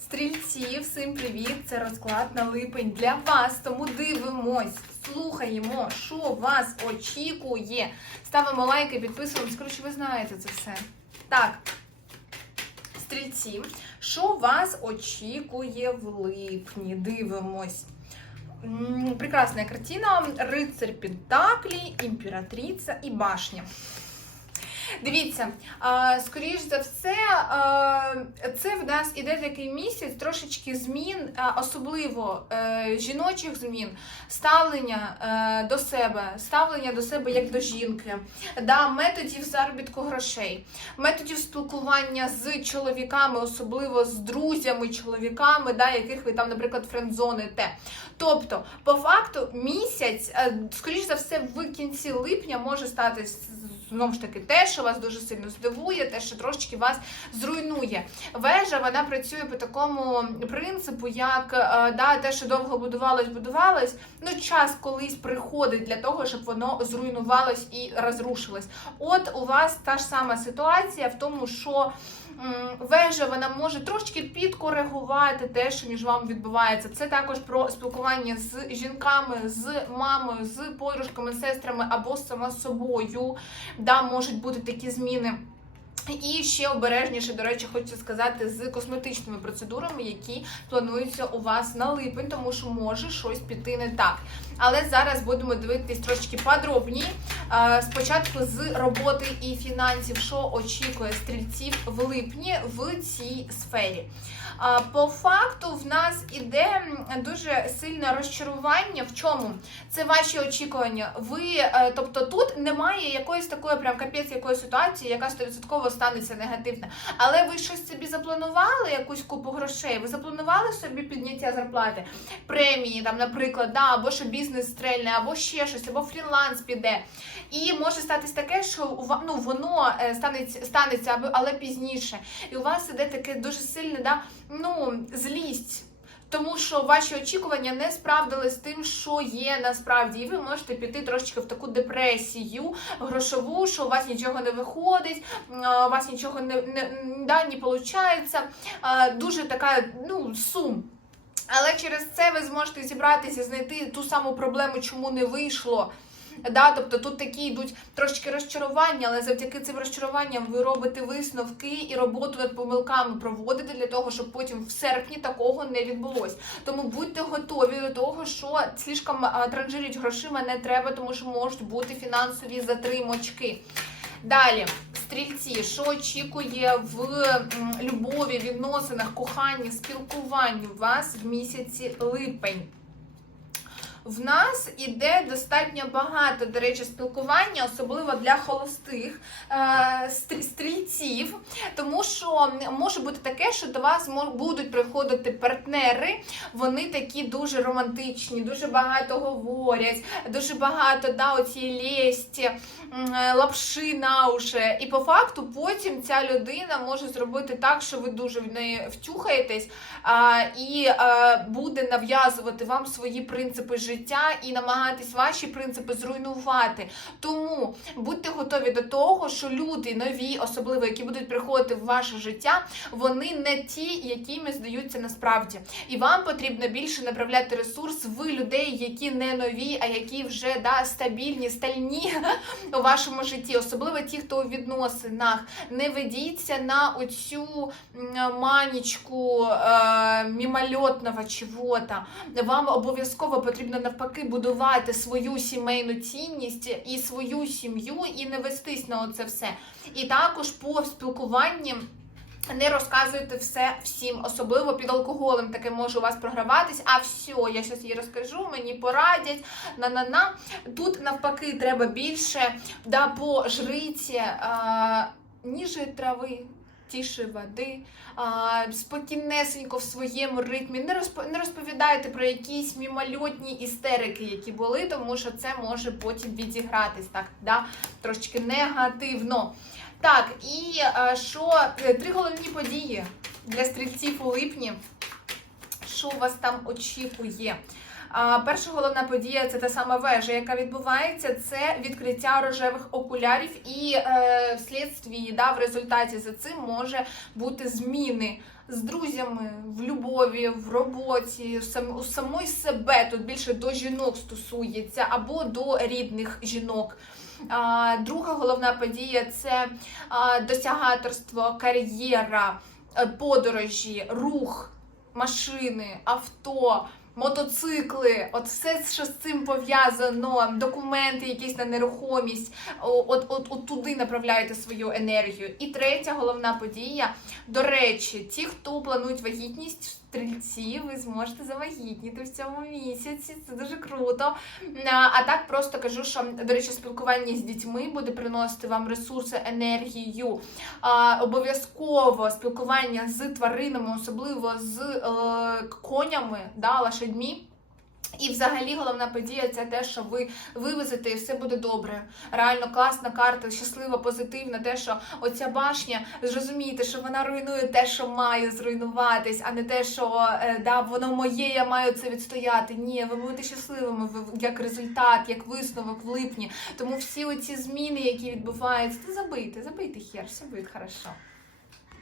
Стрільці, всім привіт! Це розклад на липень для вас. Тому дивимось, слухаємо, що вас очікує. Ставимо лайки, підписуємось. Коротше, ви знаєте це все. Так, стрільці, що вас очікує в липні? Дивимось. Прекрасна картина. Рицарь Пентаклі, імператриця і башня. Дивіться, скоріш за все, це в нас іде такий місяць трошечки змін, особливо е, жіночих змін, ставлення е, до себе, ставлення до себе як до жінки, да, методів заробітку грошей, методів спілкування з чоловіками, особливо з друзями, чоловіками, да, яких ви там, наприклад, френдзоните. Тобто, по факту, місяць, е, скоріш за все, в кінці липня може стати знову ж таки те, що вас дуже сильно здивує, те, що трошечки вас зруйнує. Вежа вона працює по такому принципу, як е, да, те, що довго будувалось, будувалось. Ну, час колись приходить для того, щоб воно зруйнувалось і розрушилось. От у вас та ж сама ситуація в тому, що. Вежа вона може трошки підкоригувати те, що між вами відбувається. Це також про спілкування з жінками, з мамою, з подружками, сестрами або сама собою. Да, можуть бути такі зміни. І ще обережніше, до речі, хочу сказати, з косметичними процедурами, які плануються у вас на липень, тому що може щось піти не так. Але зараз будемо дивитись трошки подробні. Спочатку з роботи і фінансів, що очікує стрільців в липні в цій сфері. По факту в нас іде дуже сильне розчарування. В чому? Це ваші очікування. Ви, е, тобто, тут немає якоїсь такої прям капець якої ситуації, яка 100% станеться негативне. Але ви щось собі запланували, якусь купу грошей. Ви запланували собі підняття зарплати, премії, там, наприклад, да, або що бізнес стрельне, або ще щось, або фріланс піде. І може статись таке, що ну, воно е, станеться, станеться, але пізніше. І у вас іде таке дуже сильне, да, ну, злість. Тому що ваші очікування не справдились з тим, що є насправді, і ви можете піти трошечки в таку депресію грошову, що у вас нічого не виходить, у вас нічого не, не, да, не виходить. Дуже така ну, сум. Але через це ви зможете зібратися, знайти ту саму проблему, чому не вийшло. Да, тобто тут такі йдуть трошки розчарування, але завдяки цим розчаруванням ви робите висновки і роботу над помилками проводите для того, щоб потім в серпні такого не відбулось. Тому будьте готові до того, що слишком а, транжирить грошима не треба, тому що можуть бути фінансові затримочки. Далі, стрільці, що очікує в любові, відносинах, коханні, спілкуванні вас в місяці липень? В нас іде достатньо багато, до речі, спілкування, особливо для холостих е, стрільців, тому що може бути таке, що до вас будуть приходити партнери, вони такі дуже романтичні, дуже багато говорять, дуже багато да, оцієї лєсті, е, лапши на уші. І по факту потім ця людина може зробити так, що ви дуже в неї втюхаєтесь а, і а, буде нав'язувати вам свої принципи життя і намагатись ваші принципи зруйнувати. Тому будьте готові до того, що люди нові, особливо які будуть приходити в ваше життя, вони не ті, якими здаються насправді. І вам потрібно більше направляти ресурс в людей, які не нові, а які вже да, стабільні, стальні у вашому житті, особливо ті, хто у відносинах. Не ведіться на оцю манічку е, мімольотного чого-то. Вам обов'язково потрібно навпаки будувати свою сімейну цінність і свою сім'ю, і не вестись на оце все. І також по спілкуванні. Не розказуйте все всім, особливо під алкоголем таке може у вас програватись. А все, я щось їй розкажу, мені порадять. На-на-на. Тут навпаки треба більше да, по жриці а, ніже трави. Тіше води, спокійнесенько в своєму ритмі. Не розп- не розповідайте про якісь мімольотні істерики, які були, тому що це може потім відігратись так, да, трошки негативно. Так, і е, що е, три головні події для стрільців у липні. Що вас там очікує? Перша головна подія це та сама вежа, яка відбувається. Це відкриття рожевих окулярів, і е, вслідстві, да, в результаті за цим може бути зміни з друзями, в любові, в роботі, у самої себе тут більше до жінок стосується або до рідних жінок. Друга головна подія це досягаторство, кар'єра, подорожі, рух, машини, авто. Мотоцикли, от все, що з цим пов'язано, документи, якісь на нерухомість, от, от, от туди направляєте свою енергію. І третя головна подія. До речі, ті, хто планують вагітність, стрільці, ви зможете завагітніти в цьому місяці. Це дуже круто. А, так просто кажу, що до речі, спілкування з дітьми буде приносити вам ресурси, енергію. Обов'язково спілкування з тваринами, особливо з е, конями, да, лошадьми. І взагалі головна подія це те, що ви вивезете і все буде добре. Реально класна карта, щаслива, позитивна. Те, що оця башня, зрозумієте, що вона руйнує те, що має зруйнуватись, а не те, що е, да, воно моє, я маю це відстояти. Ні, ви будете щасливими ви- як результат, як висновок в липні. Тому всі оці зміни, які відбуваються, забийте, забийте хер, все буде хорошо.